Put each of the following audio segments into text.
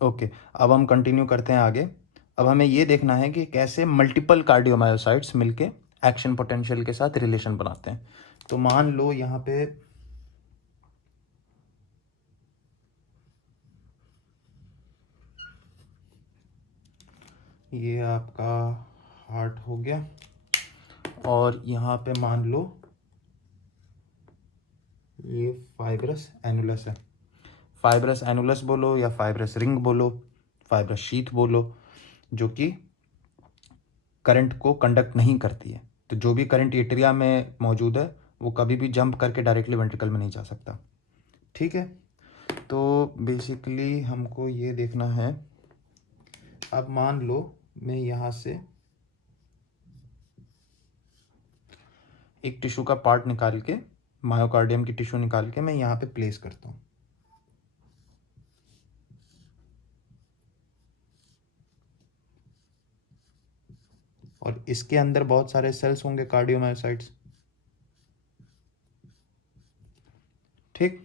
Okay, अब हम continue करते हैं आगे। अब हमें ये देखना है कि कैसे मल्टीपल कार्डियोमायोसाइट्स मिलके एक्शन पोटेंशियल के साथ रिलेशन बनाते हैं। तो मान लो यहाँ पे ये आपका हार्ट हो गया और यहाँ पे मान लो ये फाइब्रस एनुलस है। फाइब्रस एनुलस बोलो या फाइब्रस रिंग बोलो, फाइब्रस शीथ बोलो, जो कि करंट को कंडक्ट नहीं करती है। तो जो भी करंट एट्रिया में मौजूद है वो कभी भी जंप करके डायरेक्टली वेंट्रिकल में नहीं जा सकता। ठीक है, तो बेसिकली हमको ये देखना है। अब मान लो मैं यहाँ से एक टिश्यू का पार्ट निकाल के, मायोकार्डियम की टिश्यू निकाल के मैं यहाँ पे प्लेस करता हूँ। और इसके अंदर बहुत सारे सेल्स होंगे कार्डियोमायोसाइट्स। ठीक,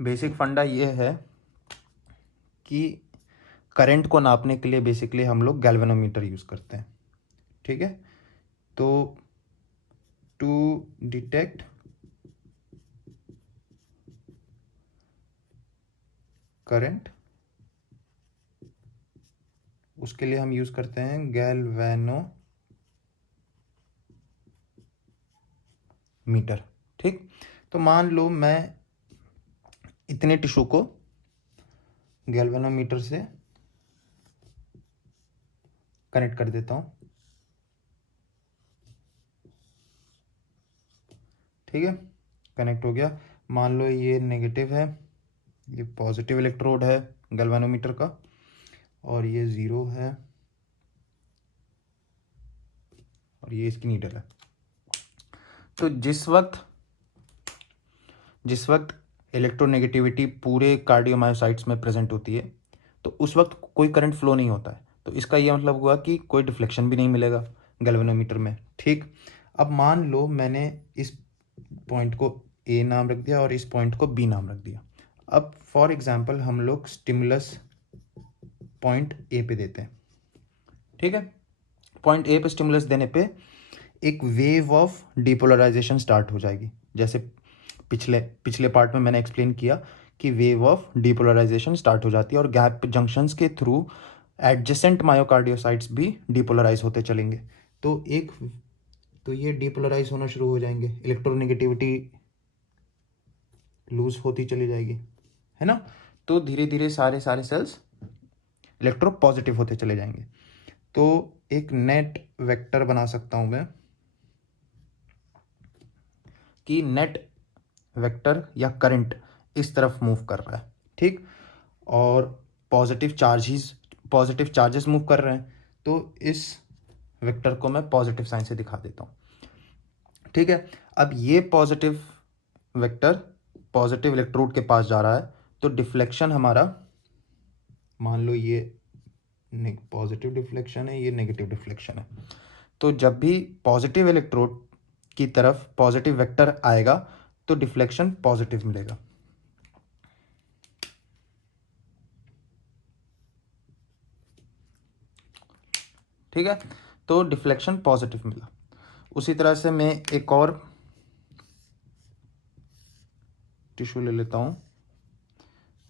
बेसिक फंडा ये है कि करंट को नापने के लिए बेसिकली हम लोग गैल्वेनोमीटर यूज करते हैं। ठीक है, तो टू डिटेक्ट करंट उसके लिए हम यूज करते हैं गैल्वेनोमीटर। ठीक, तो मान लो मैं इतने टिश्यू को गैल्वेनोमीटर से कनेक्ट कर देता हूँ। ठीक है, कनेक्ट हो गया। मान लो ये नेगेटिव है, ये पॉजिटिव इलेक्ट्रोड है गैल्वेनोमीटर का, और ये 0 है और ये इसकी नीडल है। तो जिस वक्त इलेक्ट्रोनेगेटिविटी पूरे कार्डियोमायोसाइट्स में प्रेजेंट होती है तो उस वक्त कोई करंट फ्लो नहीं होता है। तो इसका ये मतलब हुआ कि कोई डिफ्लेक्शन भी नहीं मिलेगा गैल्वेनोमीटर में। ठीक, अब मान लो मैंने इस पॉइंट को ए नाम रख दिया और इस पॉइंट को बी नाम रख दिया। अब फॉर एग्जांपल हम लोग स्टिमुलस पॉइंट ए पे देते हैं। ठीक है, पॉइंट ए पे स्टिमुलस देने पे एक वेव ऑफ डिपोलराइजेशन स्टार्ट हो जाएगी। जैसे पिछले पिछले पार्ट में मैंने एक्सप्लेन किया कि वेव ऑफ डिपोलराइजेशन स्टार्ट हो जाती है और गैप जंक्शंस के थ्रू एडजेसेंट मायोकार्डियोसाइट्स भी डिपोलराइज होते चलेंगे। तो ये डिपोलराइज होना शुरू हो जाएंगे, इलेक्ट्रोनेगेटिविटी लूज होती चली जाएगी, है ना। तो धीरे धीरे सारे सेल्स इलेक्ट्रो पॉजिटिव होते चले जाएंगे। तो एक नेट वेक्टर बना सकता हूं मैं कि नेट वेक्टर या करंट इस तरफ मूव कर रहा है। ठीक, और पॉजिटिव चार्जेस मूव कर रहे हैं, तो इस वेक्टर को मैं पॉजिटिव साइन से दिखा देता हूँ। ठीक है, अब ये पॉजिटिव वेक्टर पॉजिटिव इलेक्ट्रोड के पास जा रहा है, तो डिफ्लेक्शन हमारा, मान लो ये पॉजिटिव डिफ्लेक्शन है, ये नेगेटिव डिफ्लेक्शन है। तो जब भी पॉजिटिव इलेक्ट्रोड की तरफ पॉजिटिव वेक्टर आएगा तो डिफ्लेक्शन पॉजिटिव मिलेगा। ठीक है, तो डिफ्लेक्शन पॉजिटिव मिला। उसी तरह से मैं एक और टिश्यू ले लेता हूं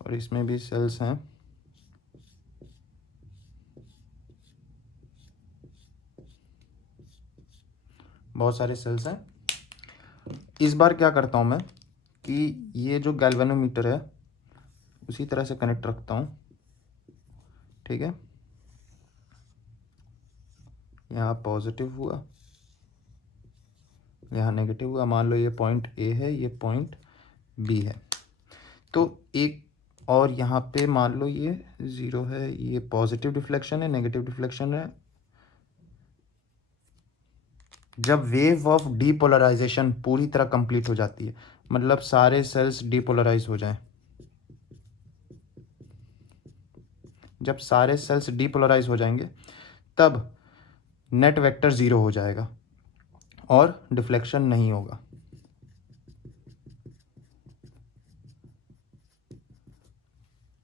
और इसमें भी सेल्स हैं। बहुत सारे सेल्स हैं। इस बार क्या करता हूं मैं कि ये जो गैल्वेनोमीटर है उसी तरह से कनेक्ट रखता हूं। ठीक है, यहाँ पॉजिटिव हुआ, यहाँ नेगेटिव हुआ। मान लो ये पॉइंट ए है, ये पॉइंट बी है। तो एक और यहाँ पे मान लो ये 0 है, ये पॉजिटिव डिफ्लेक्शन है, नेगेटिव डिफ्लेक्शन है। जब वेव ऑफ डीपोलराइजेशन पूरी तरह कंप्लीट हो जाती है, मतलब सारे सेल्स डीपोलराइज हो जाएं, जब सारे सेल्स डीपोलराइज हो जाएंगे तब नेट वेक्टर 0 हो जाएगा और डिफ्लेक्शन नहीं होगा।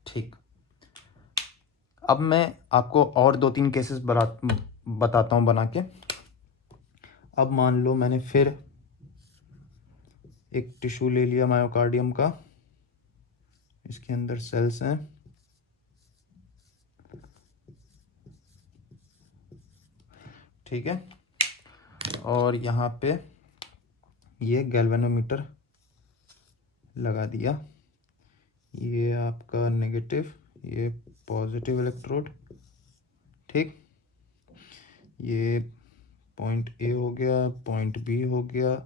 ठीक, अब मैं आपको और 2-3 केसेस बताता हूँ बना के। अब मान लो मैंने फिर एक टिश्यू ले लिया मायोकार्डियम का, इसके अंदर सेल्स हैं, ठीक है, और यहाँ पे ये गैल्वेनोमीटर लगा दिया, ये आपका नेगेटिव, ये पॉजिटिव इलेक्ट्रोड, ठीक, ये पॉइंट ए हो गया, पॉइंट बी हो गया,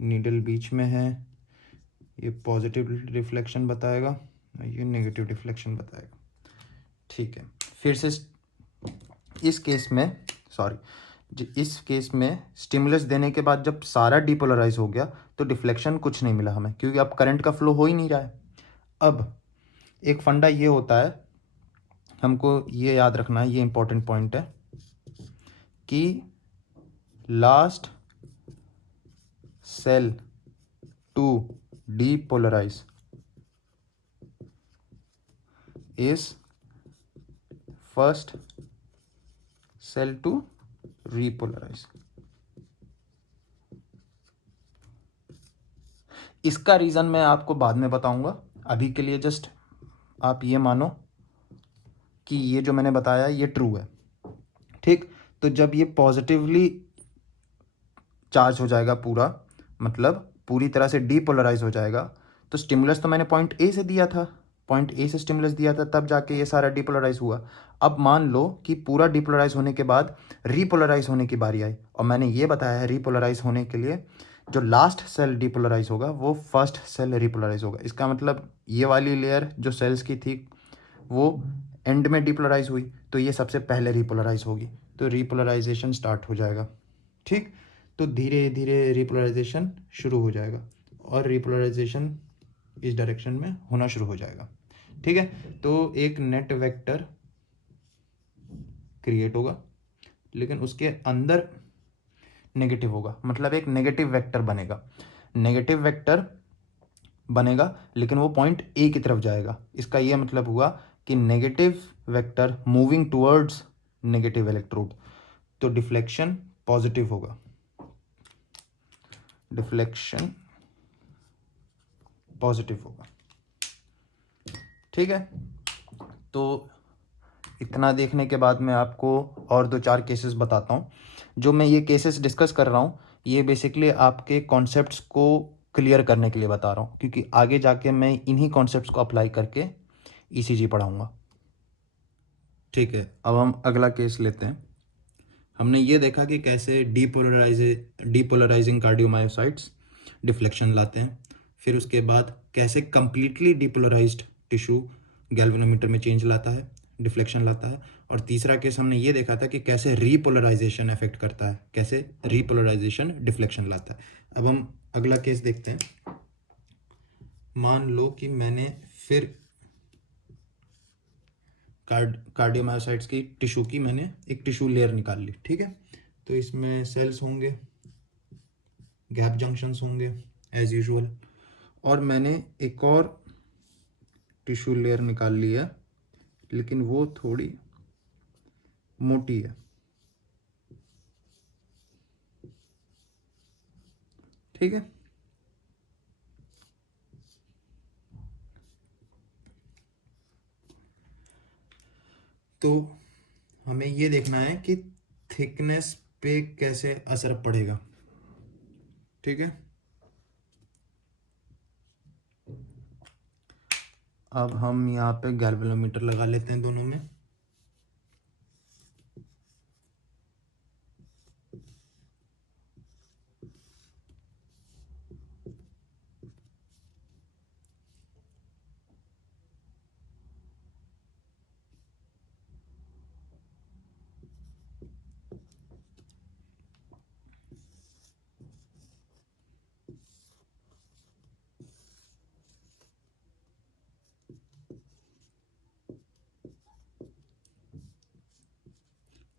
नीडल बीच में है, ये पॉजिटिव रिफ्लेक्शन बताएगा, ये नेगेटिव रिफ्लेक्शन बताएगा, ठीक है। फिर से इस केस में इस केस में स्टिमुलस देने के बाद जब सारा डिपोलराइज हो गया तो डिफ्लेक्शन कुछ नहीं मिला हमें, क्योंकि अब करंट का फ्लो हो ही नहीं रहा है। अब एक फंडा ये होता है, हमको ये याद रखना है, ये इंपॉर्टेंट पॉइंट है कि last cell to depolarize is first cell to repolarize। इसका रीज़न मैं आपको बाद में बताऊंगा, अभी के लिए जस्ट आप ये मानो कि ये जो मैंने बताया ये ट्रू है, ठीक। तो जब ये पॉजिटिवली चार्ज हो जाएगा पूरा, मतलब पूरी तरह से डीपोलराइज हो जाएगा, तो स्टिमुलस तो मैंने पॉइंट ए से दिया था, पॉइंट ए से स्टिमुलस दिया था, तब जाके ये सारा डीपोलराइज हुआ। अब मान लो कि पूरा डीपोलराइज होने के बाद रीपोलराइज होने की बारी आई, और मैंने ये बताया है रीपोलराइज होने के लिए जो लास्ट सेल डीपोलराइज होगा वो फर्स्ट सेल रीपोलराइज होगा। इसका मतलब ये वाली लेयर जो सेल्स की थी वो एंड में डीपोलराइज हुई, तो ये सबसे पहले रीपोलराइज होगी, तो रीपोलराइजेशन स्टार्ट हो जाएगा, ठीक। तो धीरे धीरे रिपोलराइजेशन शुरू हो जाएगा और रिपोलराइजेशन इस डायरेक्शन में होना शुरू हो जाएगा, ठीक है। तो एक नेट वेक्टर क्रिएट होगा, लेकिन उसके अंदर नेगेटिव होगा, मतलब एक नेगेटिव वेक्टर बनेगा, लेकिन वो पॉइंट ए की तरफ जाएगा। इसका ये मतलब हुआ कि negative vector moving towards negative electrode, तो डिफ्लेक्शन पॉजिटिव होगा, डिफ्लेक्शन पॉजिटिव होगा, ठीक है। तो इतना देखने के बाद मैं आपको और 2-4 केसेस बताता हूँ। जो मैं ये केसेस डिस्कस कर रहा हूँ ये बेसिकली आपके कॉन्सेप्ट्स को क्लियर करने के लिए बता रहा हूँ, क्योंकि आगे जाके मैं इन्हीं कॉन्सेप्ट्स को अप्लाई करके ईसीजी पढ़ाऊँगा, ठीक है। अब हम अगला केस लेते हैं। हमने ये देखा कि कैसे डीपोलराइजिंग कार्डियोमायोसाइट्स डिफ्लेक्शन लाते हैं, फिर उसके बाद कैसे कंप्लीटली डीपोलराइज्ड टिश्यू गैल्वेनोमीटर में चेंज लाता है, डिफ्लेक्शन लाता है, और तीसरा केस हमने ये देखा था कि कैसे रीपोलराइजेशन इफेक्ट करता है, कैसे रीपोलराइजेशन डिफ्लेक्शन लाता है। अब हम अगला केस देखते हैं। मान लो कि मैंने फिर कार्डियोमायोसाइट्स की टिश्यू की मैंने एक टिश्यू लेयर निकाल ली, ठीक है। तो इसमें सेल्स होंगे, गैप जंक्शंस होंगे एज यूजुअल, और मैंने एक और टिश्यू लेयर निकाल ली है, लेकिन वो थोड़ी मोटी है, ठीक है। तो हमें ये देखना है कि थिकनेस पे कैसे असर पड़ेगा, ठीक है। अब हम यहाँ पे गैल्वेनोमीटर लगा लेते हैं दोनों में।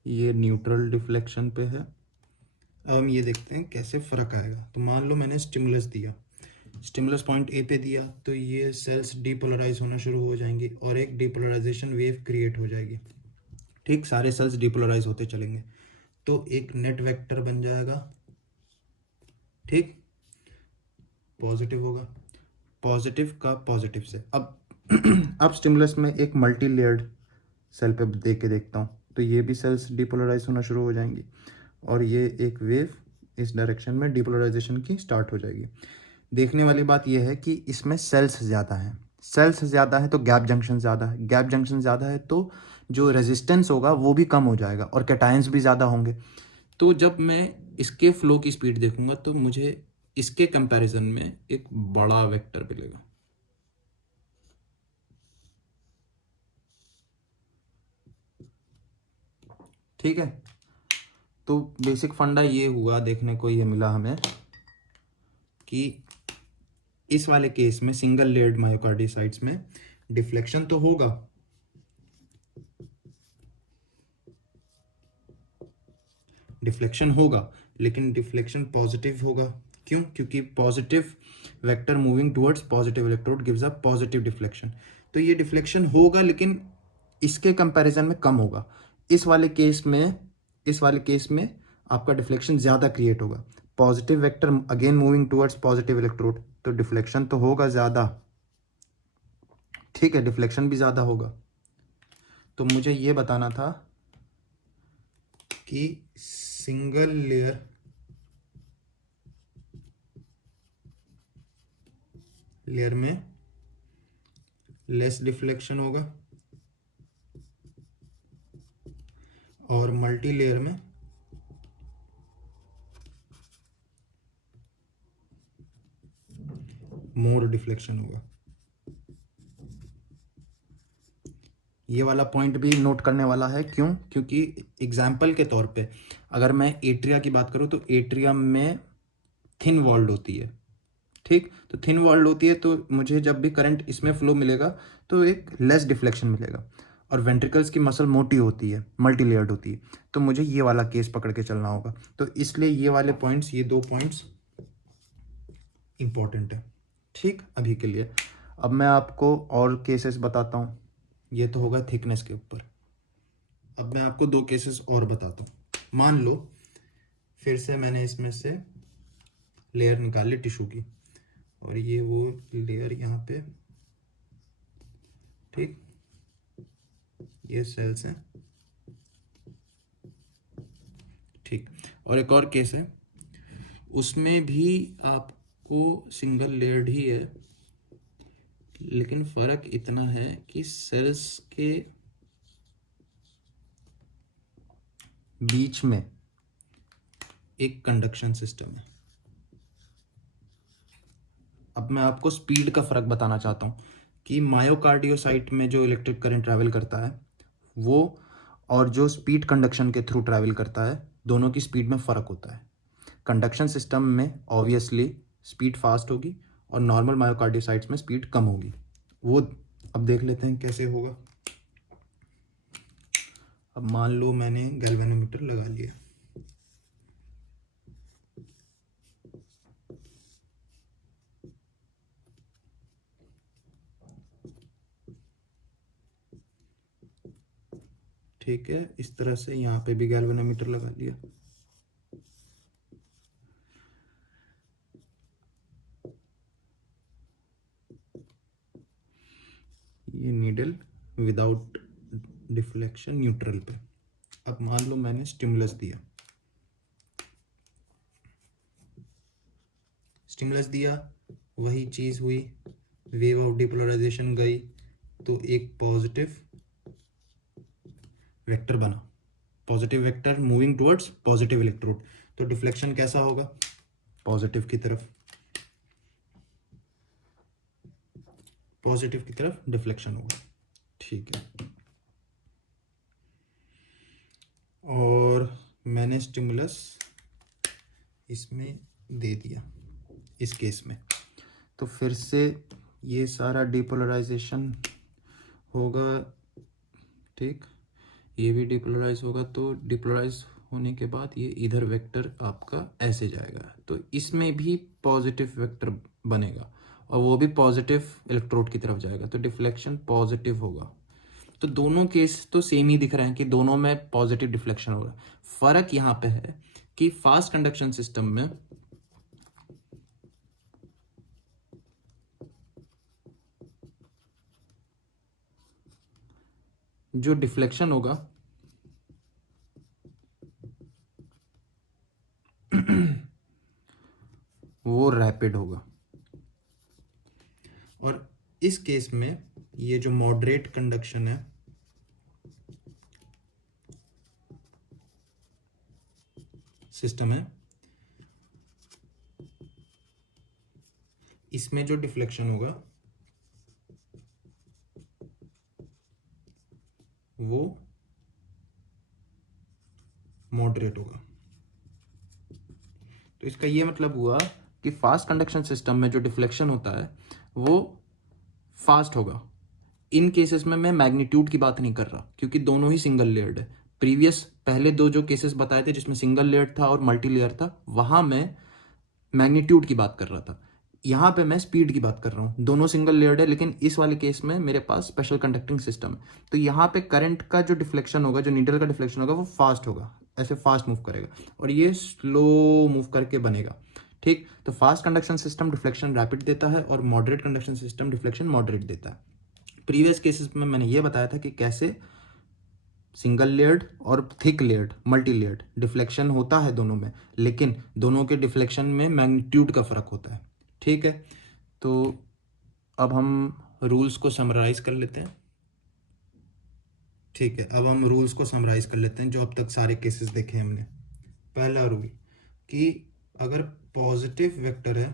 ये न्यूट्रल डिफ्लेक्शन पे है। अब हम ये देखते हैं कैसे फ़र्क आएगा। तो मान लो मैंने स्टिमुलस दिया, स्टिमुलस पॉइंट ए पे दिया, तो ये सेल्स डीपोलराइज होना शुरू हो जाएंगी और एक डीपोलराइजेशन वेव क्रिएट हो जाएगी, ठीक, सारे सेल्स डिपोलराइज होते चलेंगे, तो एक नेट वेक्टर बन जाएगा। ठीक, पॉजिटिव होगा, पॉजिटिव का पॉजिटिव से। अब अब स्टिमुलस में एक मल्टी लेयर्ड सेल पे दे के देखता हूँ, तो ये भी सेल्स डिपोलराइज होना शुरू हो जाएंगी और ये एक वेव इस डायरेक्शन में डिपोलराइजेशन की स्टार्ट हो जाएगी। देखने वाली बात यह है कि इसमें सेल्स ज़्यादा हैं, सेल्स ज़्यादा है तो गैप जंक्शन ज़्यादा है, गैप जंक्शन ज़्यादा है तो जो रेजिस्टेंस होगा वो भी कम हो जाएगा और कैटायंस भी ज़्यादा होंगे। तो जब मैं इसके फ्लो की स्पीड देखूंगा तो मुझे इसके कंपैरिजन में एक बड़ा वेक्टर मिलेगा। ठीक है, तो बेसिक फंडा ये हुआ, देखने को ये मिला हमें कि इस वाले केस में सिंगल लेयर्ड मायोकार्डियोसाइट्स में डिफ्लेक्शन तो होगा, डिफ्लेक्शन होगा, लेकिन डिफ्लेक्शन पॉजिटिव होगा। क्यों? क्योंकि positive vector moving towards positive electrode gives a positive deflection. तो ये डिफ्लेक्शन होगा लेकिन इसके कंपैरिजन में कम होगा। इस वाले केस में आपका डिफ्लेक्शन ज़्यादा क्रिएट होगा। Positive vector again moving towards positive electrode, तो डिफ्लेक्शन तो होगा ज़्यादा। ठीक है, डिफ्लेक्शन भी ज़्यादा होगा। तो मुझे ये बताना था कि सिंगल लेयर में लेस डिफ्लेक्शन होगा और मल्टी लेयर में मोर डिफ्लेक्शन होगा। ये वाला पॉइंट भी नोट करने वाला है। क्यों? क्योंकि एग्जाम्पल के तौर पे अगर मैं एट्रिया की बात करूँ तो एट्रियम में थिन वॉल्ड होती है। ठीक, तो थिन वॉल्ड होती है तो मुझे जब भी करंट इसमें फ्लो मिलेगा तो एक लेस डिफ्लेक्शन मिलेगा। और वेंट्रिकल्स की मसल मोटी होती है, मल्टी लेयर्ड होती है, तो मुझे ये वाला केस पकड़ के चलना होगा। तो इसलिए ये वाले पॉइंट्स, ये 2 पॉइंट्स इंपॉर्टेंट है। ठीक, अभी के लिए। अब मैं आपको और केसेस बताता हूँ। ये तो होगा थिकनेस के ऊपर। अब मैं आपको 2 केसेस और बताता हूँ। मान लो फिर से मैंने इसमें से लेयर निकाली टिश्यू की और ये वो लेयर यहाँ पे, ठीक, ये सेल्स हैं। ठीक, और एक और केस है, उसमें भी आपको सिंगल लेयर्ड ही है, लेकिन फर्क इतना है कि सेल्स के बीच में एक कंडक्शन सिस्टम है। अब मैं आपको स्पीड का फर्क बताना चाहता हूँ कि मायोकार्डियोसाइट में जो इलेक्ट्रिक करंट ट्रैवल करता है वो, और जो स्पीड कंडक्शन के थ्रू ट्रैवल करता है, दोनों की स्पीड में फ़र्क होता है। कंडक्शन सिस्टम में ऑब्वियसली स्पीड फास्ट होगी और नॉर्मल मायोकार्डियोसाइट्स में स्पीड कम होगी। वो अब देख लेते हैं कैसे होगा। अब मान लो मैंने गैल्वेनोमीटर लगा लिया, ठीक है, इस तरह से यहाँ पे भी गैल्वेनोमीटर लगा लिया। ये नीडल विदाउट डिफ्लेक्शन न्यूट्रल पे। अब मान लो मैंने स्टिमुलस दिया, वही चीज़ हुई, वेव ऑफ डिपोलराइजेशन गई, तो एक पॉजिटिव वेक्टर बना, positive vector moving towards positive electrode. तो डिफ्लेक्शन कैसा होगा? पॉजिटिव की तरफ, पॉजिटिव की तरफ डिफ्लेक्शन होगा। ठीक है, और मैंने स्टिमुलस इसमें दे दिया इस केस में, तो फिर से ये सारा डिपोलराइजेशन होगा। ठीक, ये भी डिपोलराइज होगा, तो डिपोलराइज होने के बाद ये इधर वेक्टर आपका ऐसे जाएगा, तो इसमें भी पॉजिटिव वेक्टर बनेगा और वो भी पॉजिटिव इलेक्ट्रोड की तरफ जाएगा, तो डिफ्लेक्शन पॉजिटिव होगा। तो दोनों केस तो सेम ही दिख रहे हैं कि दोनों में पॉजिटिव डिफ्लेक्शन हो रहा है। फर्क यहाँ पे है कि फास्ट कंडक्शन सिस्टम में जो डिफ्लेक्शन होगा वो रैपिड होगा, और इस केस में ये जो मॉडरेट कंडक्शन है सिस्टम है, इसमें जो डिफ्लेक्शन होगा वो मॉडरेट होगा। तो इसका ये मतलब हुआ कि फास्ट कंडक्शन सिस्टम में जो डिफ्लेक्शन होता है वो फास्ट होगा। इन केसेस में मैं मैग्नीट्यूड की बात नहीं कर रहा क्योंकि दोनों ही सिंगल लेयर्ड है। पहले दो जो केसेस बताए थे जिसमें सिंगल लेयर था और मल्टी लेयर था, वहां मैं मैग्नीट्यूड की बात कर रहा था। यहाँ पे मैं स्पीड की बात कर रहा हूँ। दोनों सिंगल लेयर्ड है, लेकिन इस वाले केस में मेरे पास स्पेशल कंडक्टिंग सिस्टम है। तो यहाँ पे करंट का जो डिफ्लेक्शन होगा, जो नीडल का डिफ्लेक्शन होगा, वो फास्ट होगा, ऐसे फास्ट मूव करेगा, और ये स्लो मूव करके बनेगा। ठीक, तो fast conduction system deflection rapid देता है और moderate conduction system deflection moderate देता है। प्रीवियस केसेस में मैंने ये बताया था कि कैसे सिंगल लेयर्ड और thick layered, multi layered deflection होता है दोनों में, लेकिन दोनों के डिफ्लेक्शन में मैग्नीट्यूड का फर्क होता है। ठीक है, तो अब हम रूल्स को समराइज कर लेते हैं। ठीक है, अब हम रूल्स को समराइज कर लेते हैं जो अब तक सारे केसेस देखे हमने। पहला रूल कि अगर पॉजिटिव वेक्टर है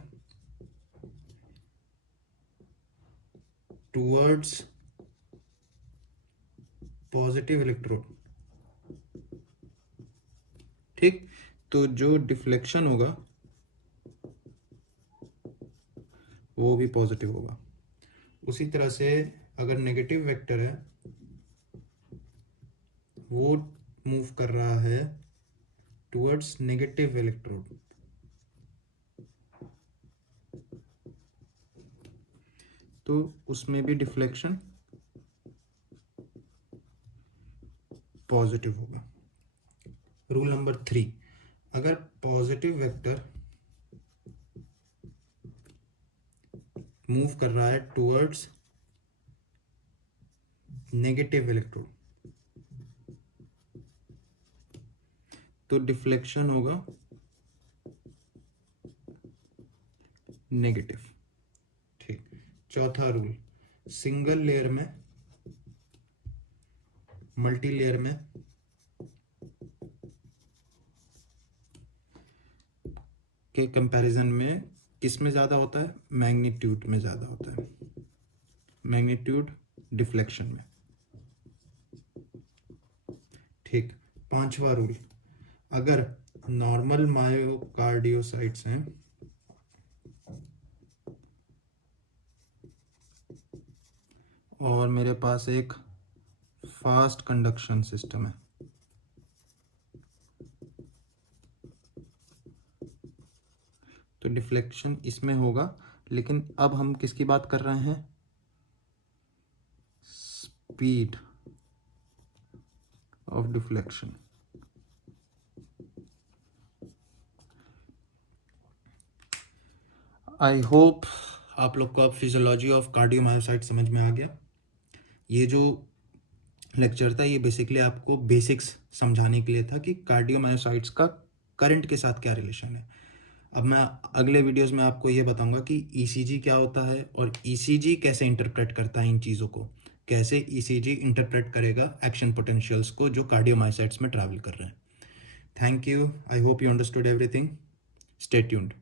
टुवर्ड्स पॉजिटिव इलेक्ट्रोड, ठीक, तो जो डिफ्लेक्शन होगा वो भी पॉजिटिव होगा। उसी तरह से अगर नेगेटिव वेक्टर है, वो मूव कर रहा है टुवर्ड्स नेगेटिव इलेक्ट्रोड, तो उसमें भी डिफ्लेक्शन पॉजिटिव होगा। रूल नंबर 3, अगर पॉजिटिव वेक्टर मूव कर रहा है टुवर्ड्स नेगेटिव इलेक्ट्रोड, तो डिफ्लेक्शन होगा नेगेटिव। ठीक, चौथा रूल, सिंगल लेयर में मल्टी लेयर में के कंपैरिजन में किस में ज़्यादा होता है? मैग्नीट्यूड में ज़्यादा होता है, मैग्नीट्यूड डिफ्लेक्शन में। ठीक, पांचवा रूल, अगर नॉर्मल मायोकार्डियोसाइट्स हैं और मेरे पास एक फास्ट कंडक्शन सिस्टम है, तो डिफ्लेक्शन इसमें होगा, लेकिन अब हम किसकी बात कर रहे हैं? Speed of deflection. I hope आप लोग को अब फिजियोलॉजी ऑफ कार्डियोमायोसाइट समझ में आ गया। ये जो लेक्चर था ये बेसिकली आपको बेसिक्स समझाने के लिए था कि कार्डियोमायोसाइट्स का करंट के साथ क्या रिलेशन है। अब मैं अगले वीडियोस में आपको ये बताऊंगा कि ईसीजी क्या होता है और ईसीजी कैसे इंटरप्रेट करता है इन चीज़ों को, कैसे ईसीजी इंटरप्रेट करेगा एक्शन पोटेंशियल्स को जो कार्डियोमायोसाइट्स में ट्रैवल कर रहे हैं। Thank you, I hope you understood everything, stay tuned.